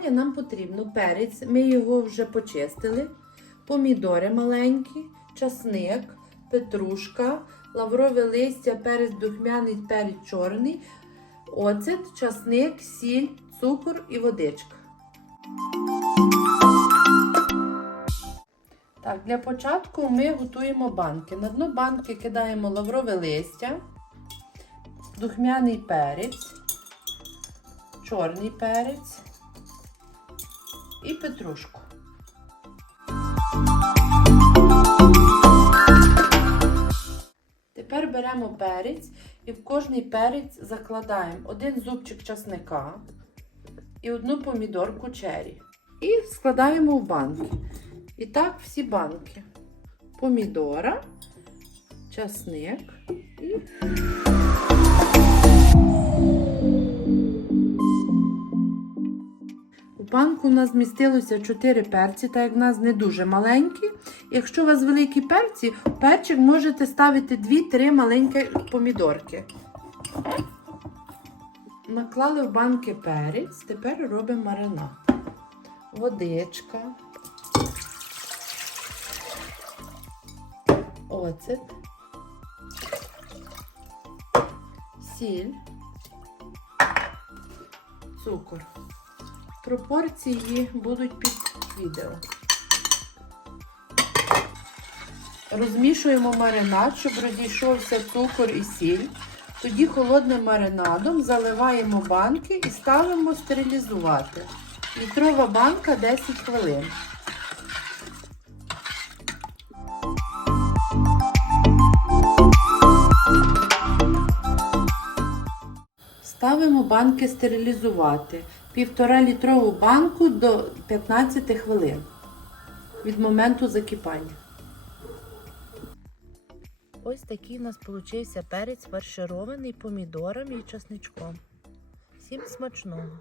приготування нам потрібно перець, ми його вже почистили, помідори маленькі, часник, петрушка, лаврове листя, перець духмяний, перець чорний, оцет, часник, сіль, цукор і водичка. Так, для початку ми готуємо банки. На дно банки кидаємо лаврове листя, духмяний перець, чорний перець і петрушку. Тепер беремо перець і в кожний перець закладаємо один зубчик часника і одну помідорку чері. І складаємо в банки. І так всі банки. Помідора, часник і банку у нас змістилося 4 перці, так як в нас не дуже маленькі. Якщо у вас великі перці, перчик можете ставити 2-3 маленькі помідорки. Наклали в банки перець, тепер робимо маринад. Водичка, оцет, сіль, цукор. Пропорції будуть під відео. Розмішуємо маринад, щоб розійшовся цукор і сіль. Тоді холодним маринадом заливаємо банки і ставимо стерилізувати. Літрова банка 10 хвилин. Ставимо банки стерилізувати. Півтора літрову банку до 15 хвилин від моменту закипання. Ось такий у нас получився перець фарширований помідорами і часничком. Всім смачного!